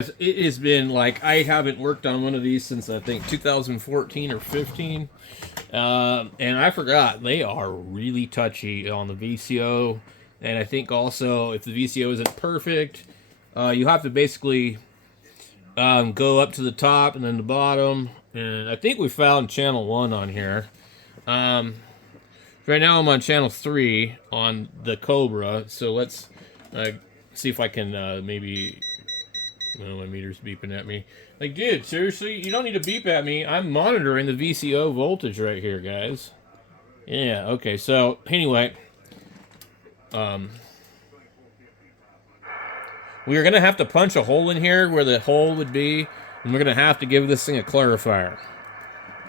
It has been like I haven't worked on one of these since I think 2014 or 15, and I forgot they are really touchy on the VCO. And I think also if the VCO isn't perfect, you have to basically go up to the top and then the bottom. And I think we found channel 1 on here. Um, right now I'm on channel 3 on the Cobra, so let's see if I can maybe. Oh, my meter's beeping at me. Like, dude, seriously? You don't need to beep at me. I'm monitoring the VCO voltage right here, guys. Yeah, okay, so, anyway. We are going to have to punch a hole in here where the hole would be, and we're going to have to give this thing a clarifier.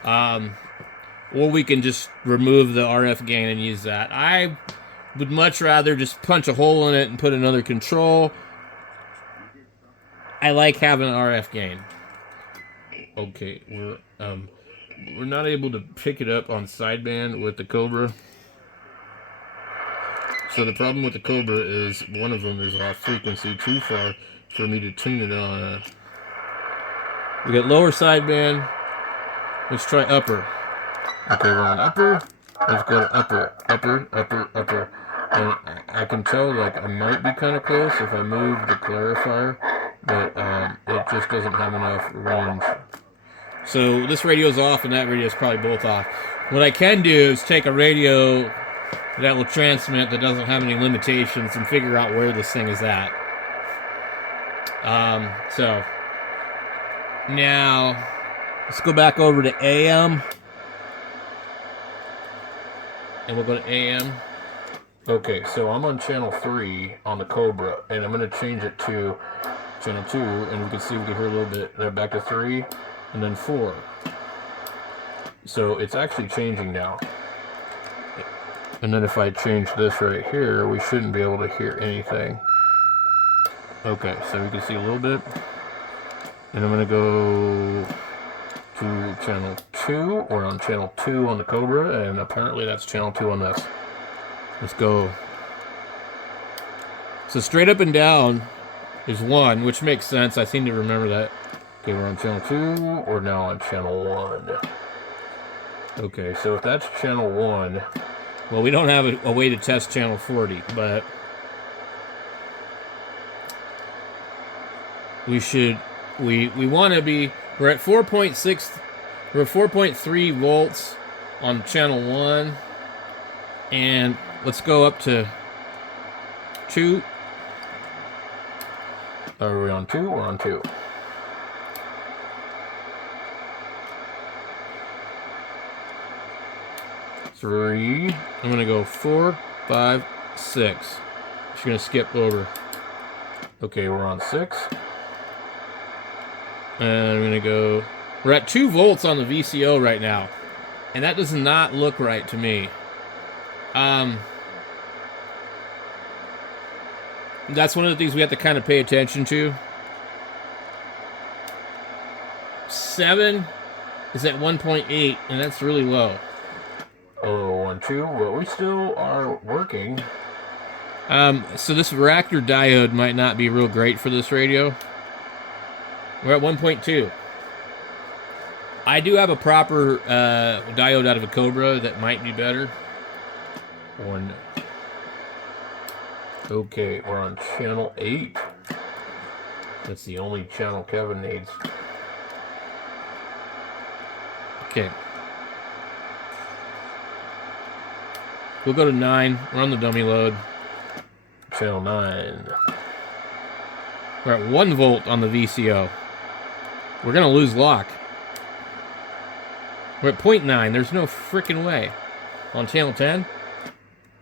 Or we can just remove the RF gain and use that. I would much rather just punch a hole in it and put another control. I like having an RF gain. Okay, we're not able to pick it up on sideband with the Cobra. So the problem with the Cobra is one of them is off frequency too far for me to tune it on. We got lower sideband. Let's try upper. Okay, we're on upper. Let's go to upper, upper. And I can tell like I might be kind of close if I move the clarifier, but it just doesn't have enough range. So this radio's off and that radio's probably both off. What I can do is take a radio that will transmit that doesn't have any limitations and figure out where this thing is at. So now let's go back over to AM. And we'll go to AM. Okay, so I'm on channel 3 on the Cobra, and I'm going to change it to channel 2, and we can see we can hear a little bit. They're back to 3, and then 4. So it's actually changing now. And then if I change this right here, we shouldn't be able to hear anything. Okay, so we can see a little bit. And I'm going to go to channel 2. We're on channel 2 on the Cobra, and apparently that's channel 2 on this. Let's go. So straight up and down is 1, which makes sense. I seem to remember that. Okay, we're on channel 2. We're now on channel 1. Okay, so if that's channel 1, well, we don't have a way to test channel 40, but we should. We want to be. We're at 4.6. We're at 4.3 volts on channel 1, and let's go up to 2. Are we on 2? We're on 2. Three. I'm gonna go 4, 5, 6. Just gonna skip over. Okay, we're on 6. And I'm gonna go. We're at 2 volts on the VCO right now, and that does not look right to me. That's one of the things we have to kind of pay attention to. 7 is at 1.8, and that's really low. Oh, 1, 2. Well, we still are working. So this reactor diode might not be real great for this radio. We're at 1.2. I do have a proper diode out of a Cobra that might be better. 1. Okay, we're on channel 8. That's the only channel Kevin needs. Okay. We'll go to 9. We're on the dummy load. Channel 9. We're at 1 volt on the VCO. We're going to lose lock. We're at 0.9. There's no freaking way. On channel 10.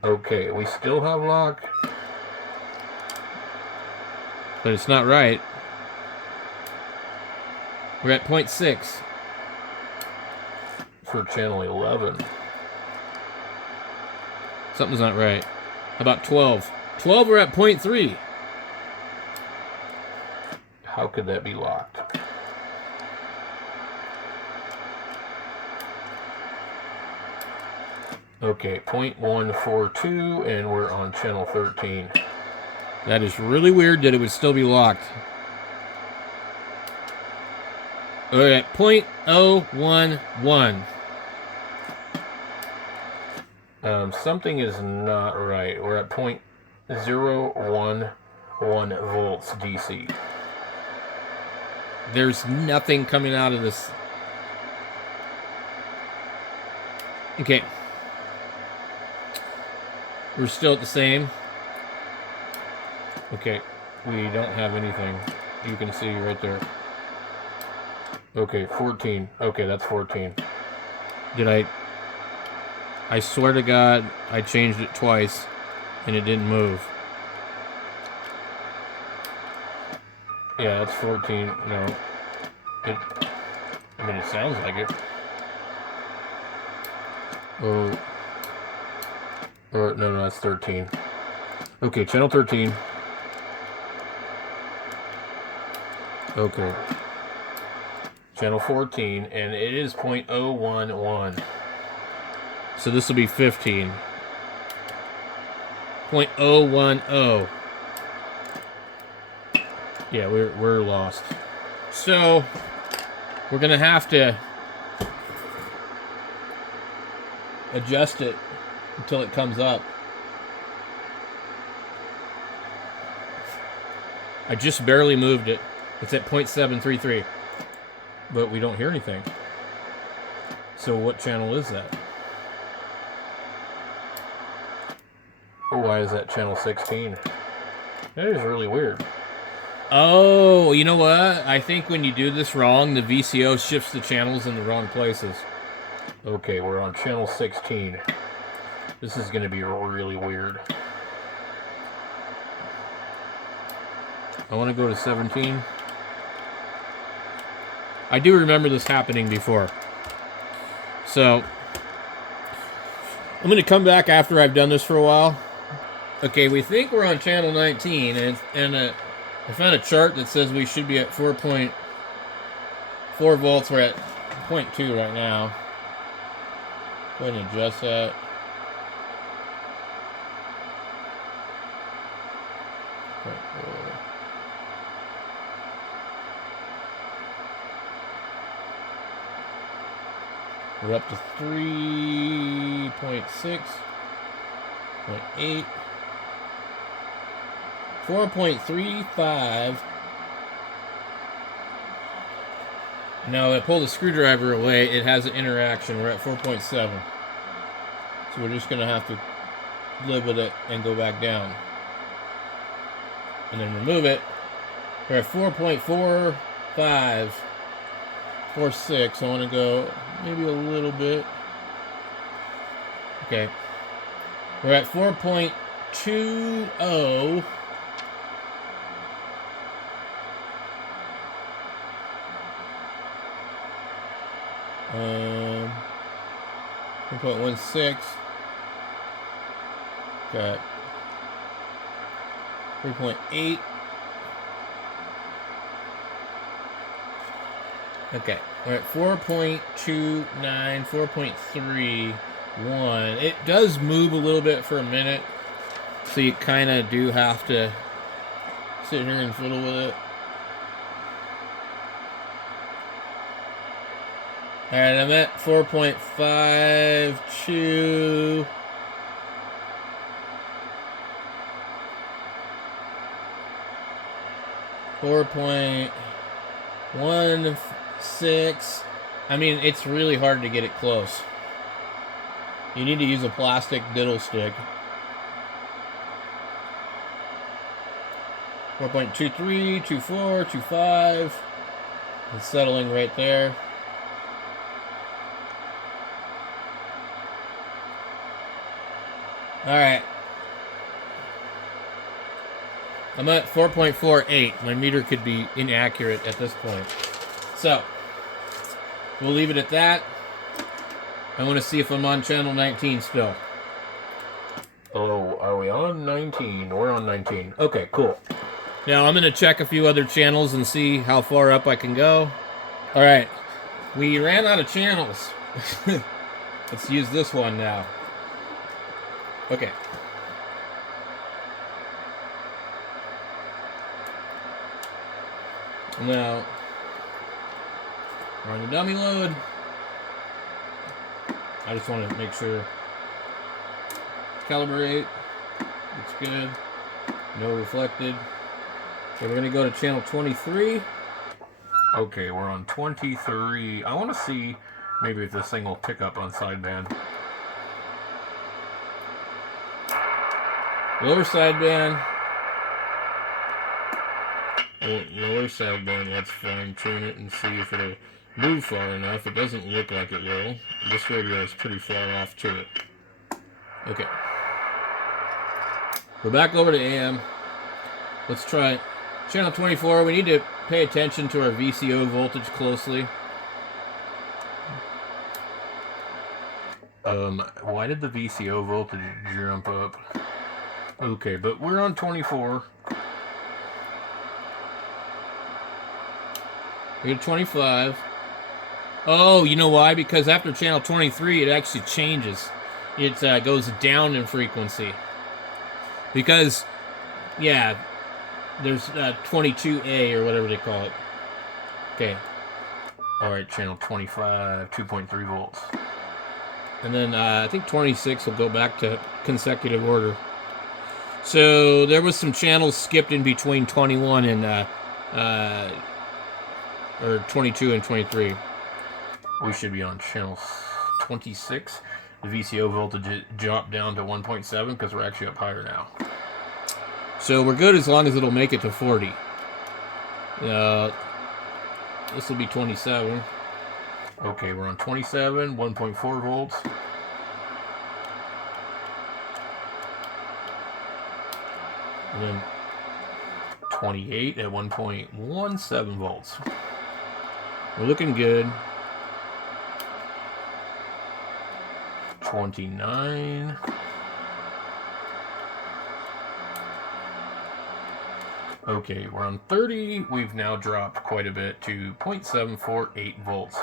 Okay, we still have lock. But it's not right. We're at 0.6. For channel 11. Something's not right. How about 12? 12, we're at 0.3. How could that be locked? Okay, 0.142, and we're on channel 13. That is really weird that it would still be locked. We're at 0.011. Something is not right. We're at 0.011 volts DC. There's nothing coming out of this. Okay. We're still at the same. Okay. We don't have anything. You can see right there. Okay, 14. Okay, that's 14. Did I swear to God, I changed it twice, and it didn't move. Yeah, that's 14. No. I mean, it sounds like it. Oh. Or, no, that's 13. Okay, channel 13. Okay. Channel 14, and it is 0.011. So this will be 15. 0.010. Yeah, we're lost. So we're gonna have to adjust it until it comes up. I just barely moved it. It's at 0.733. But we don't hear anything. So what channel is that? Why is that channel 16? That is really weird. Oh, you know what? I think when you do this wrong, the VCO shifts the channels in the wrong places. Okay, we're on channel 16. This is going to be really weird. I want to go to 17. I do remember this happening before. So, I'm going to come back after I've done this for a while. Okay, we think we're on channel 19, and I found a chart that says we should be at 4.4 volts. We're at 0.2 right now. Go ahead and adjust that. We're up to 3.6, 0.8, 4.35. Now I pull the screwdriver away, it has an interaction. We're at 4.7. So we're just going to have to live with it and go back down. And then remove it. We're at 4.45, 4.6. I want to go maybe a little bit. Okay. We're at 4.20. 1.16. Got 3.8. Okay, we're at 4.29, 4.31. It does move a little bit for a minute, so you kind of do have to sit here and fiddle with it. Alright, I'm at 4.52. .16. I mean, it's really hard to get it close. You need to use a plastic diddle stick. 4.23, 24, 25. It's settling right there. Alright. I'm at 4.48. My meter could be inaccurate at this point. So, we'll leave it at that. I want to see if I'm on channel 19 still. Oh, are we on 19? We're on 19. Okay, cool. Now, I'm going to check a few other channels and see how far up I can go. Alright. We ran out of channels. Let's use this one now. Okay. Now, Run the dummy load. I just want to make sure. Calibrate. It's good. No reflected. Okay, we're going to go to channel 23. Okay, we're on 23. I want to see maybe if this thing will pick up on sideband. Lower sideband. Lower sideband. Let's fine tune it and see if it'll move far enough. It doesn't look like it will. This radio is pretty far off to it. Okay. We're back over to AM. Let's try it. Channel 24, we need to pay attention to our VCO voltage closely. Why did the VCO voltage jump up? Okay, but we're on 24. We have 25. Oh, you know why? Because after channel 23, it actually changes. It goes down in frequency. Because, yeah, there's 22A or whatever they call it. Okay. Alright, channel 25, 2.3 volts. And then I think 26 will go back to consecutive order. So there was some channels skipped in between 21 and or 22 and 23. We should be on channel 26. The VCO voltage dropped down to 1.7 because we're actually up higher now. So we're good as long as it'll make it to 40. This will be 27. Okay, we're on 27, 1.4 volts. And then 28 at 1.17 volts. We're looking good. 29. Okay, we're on 30. We've now dropped quite a bit to 0.748 volts.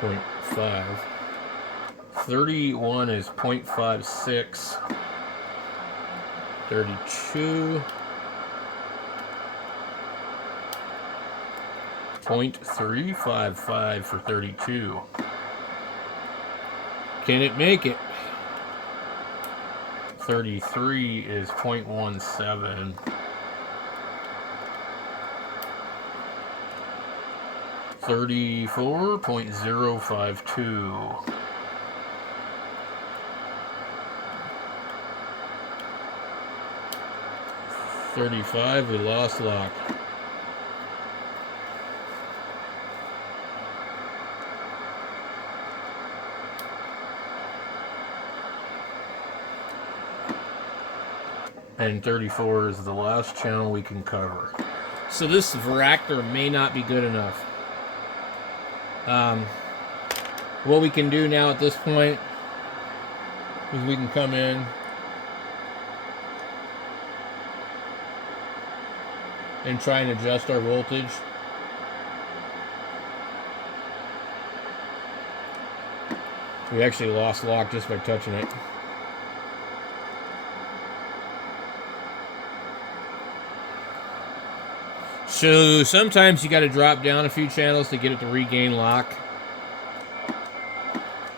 Point 5. 31 is 0.56. 32. 0.355 for 32. Can it make it? 33 is 0.17. 34.052. 35, we lost lock. And 34 is the last channel we can cover. So this varactor may not be good enough. What we can do now at this point is we can come in and try and adjust our voltage. We actually lost lock just by touching it. So sometimes you got to drop down a few channels to get it to regain lock.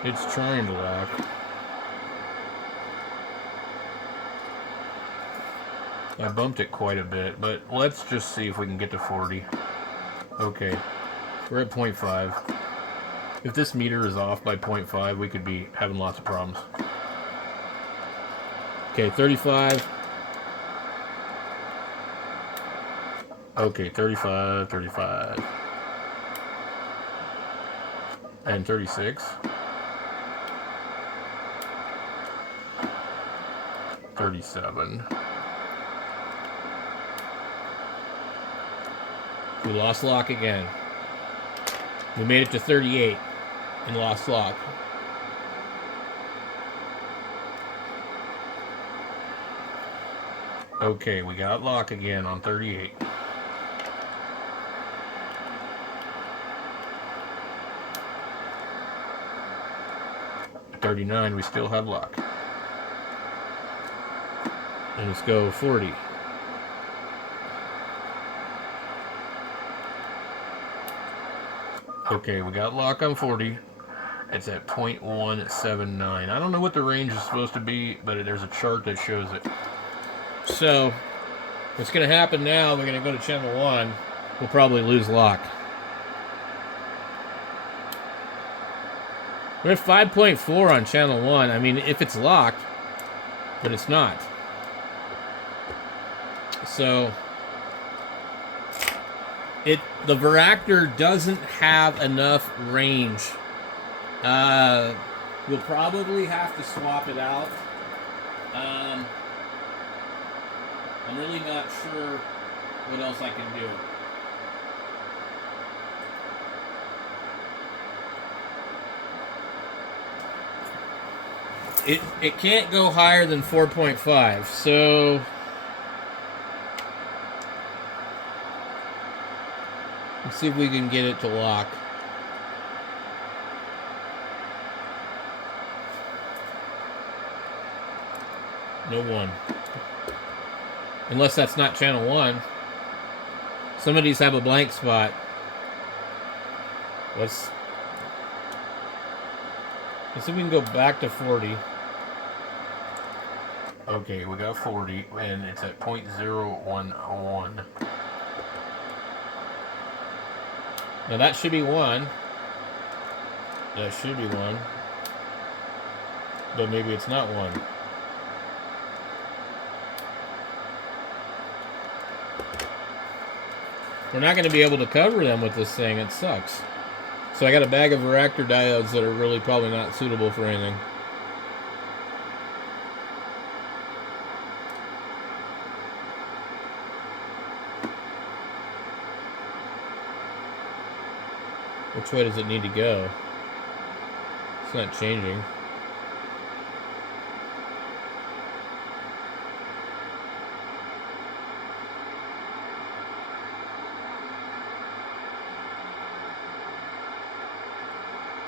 It's trying to lock. I bumped it quite a bit, but let's just see if we can get to 40. Okay, we're at 0.5. If this meter is off by 0.5, we could be having lots of problems. Okay, 35. Okay, 35, 35. And 36. 37. We lost lock again. We made it to 38 and lost lock. Okay, we got lock again on 38. $39, we still have lock. And let's go 40. Okay, we got lock on 40. It's at 0.179. I don't know what the range is supposed to be, but there's a chart that shows it. So, what's going to happen now, we're going to go to channel 1. We'll probably lose lock. We're at 5.4 on channel 1. I mean, if it's locked, but it's not. So, the varactor doesn't have enough range. We'll probably have to swap it out. I'm really not sure what else I can do. It can't go higher than 4.5, so let's see if we can get it to lock. No one. Unless that's not channel 1. Some of these have a blank spot. Let's see if we can go back to 40. Okay, we got 40, and it's at 0.011. Now that should be 1. That should be 1. But maybe it's not 1. We're not going to be able to cover them with this thing. It sucks. So I got a bag of varactor diodes that are really probably not suitable for anything. Which way does it need to go? It's not changing.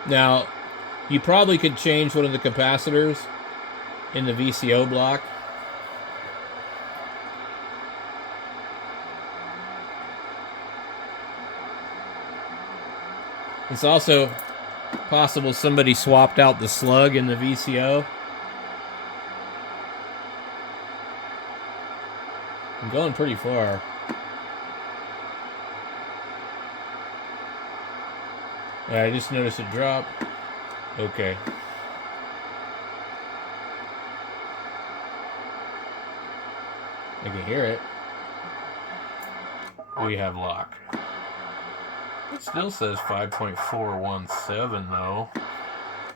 Now, you probably could change one of the capacitors in the VCO block. It's also possible somebody swapped out the slug in the VCO. I'm going pretty far. I just noticed it drop. Okay. I can hear it. We have lock. It still says 5.417 though.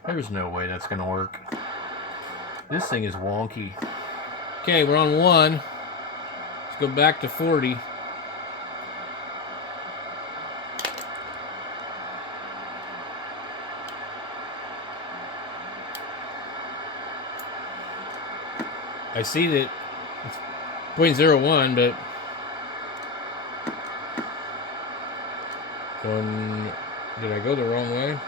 There's no way that's gonna work. This thing is wonky. Okay, we're on 1. Let's go back to 40. I see that it's 0.01, but did I go the wrong way?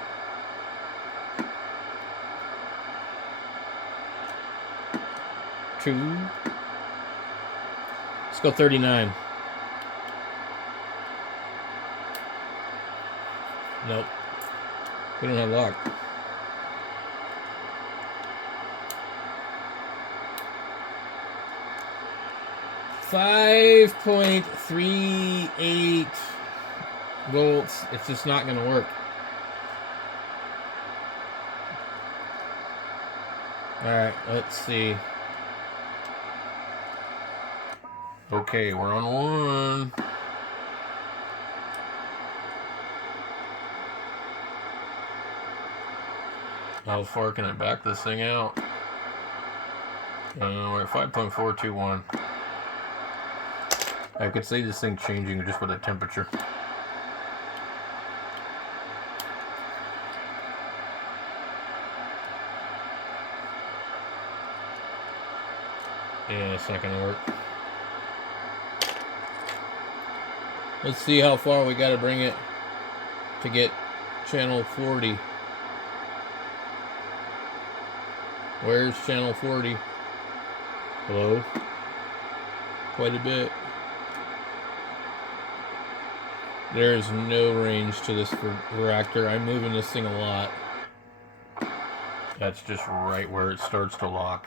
Two. Let's go 39. Nope. We don't have lock. .38 volts. It's just not going to work. Alright, let's see. Okay, we're on 1. How far can I back this thing out? We're at 5.421. I could see this thing changing just with the temperature. Yeah, it's not gonna work. Let's see how far we gotta bring it to get channel 40. Where's channel 40? Hello? quite a bit. There's no range to this reactor. I'm moving this thing a lot. That's just right where it starts to lock.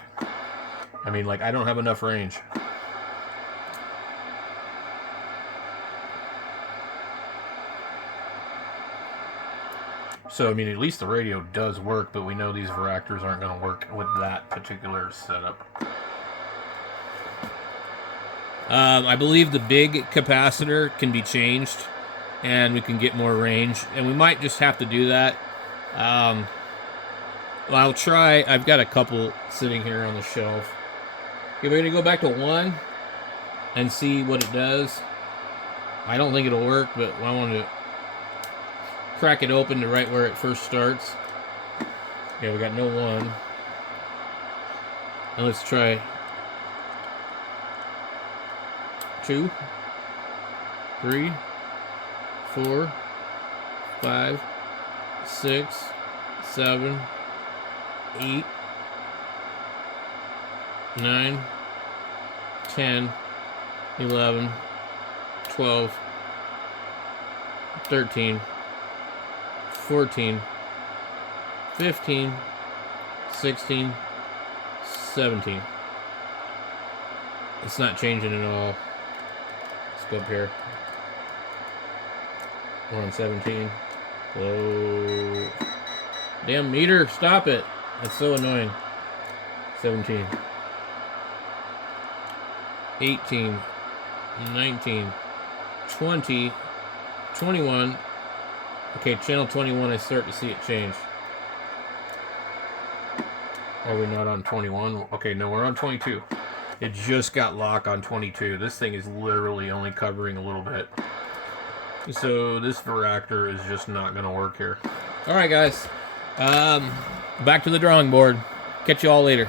I mean, like, I don't have enough range. So, I mean, at least the radio does work, but we know these reactors aren't going to work with that particular setup. I believe the big capacitor can be changed, and we can get more range, and we might just have to do that. I'll try. I've got a couple sitting here on the shelf. Okay, we're going to go back to 1 and see what it does. I don't think it'll work, but I want to crack it open to right where it first starts. Okay, we got no 1. And let's try 2, 3, 4, 5, 6, 7, 8, 9, 10, 11, 12, 13, 14, 15, 16, 17. It's not changing at all. Let's go up here. We're on 17. Whoa. Damn meter, stop it. That's so annoying. 17. 18. 19. 20. 21. Okay, channel 21, I start to see it change. Are we not on 21? Okay, no, we're on 22. It just got lock on 22. This thing is literally only covering a little bit. So this reactor is just not going to work here. All right, guys. Back to the drawing board. Catch you all later.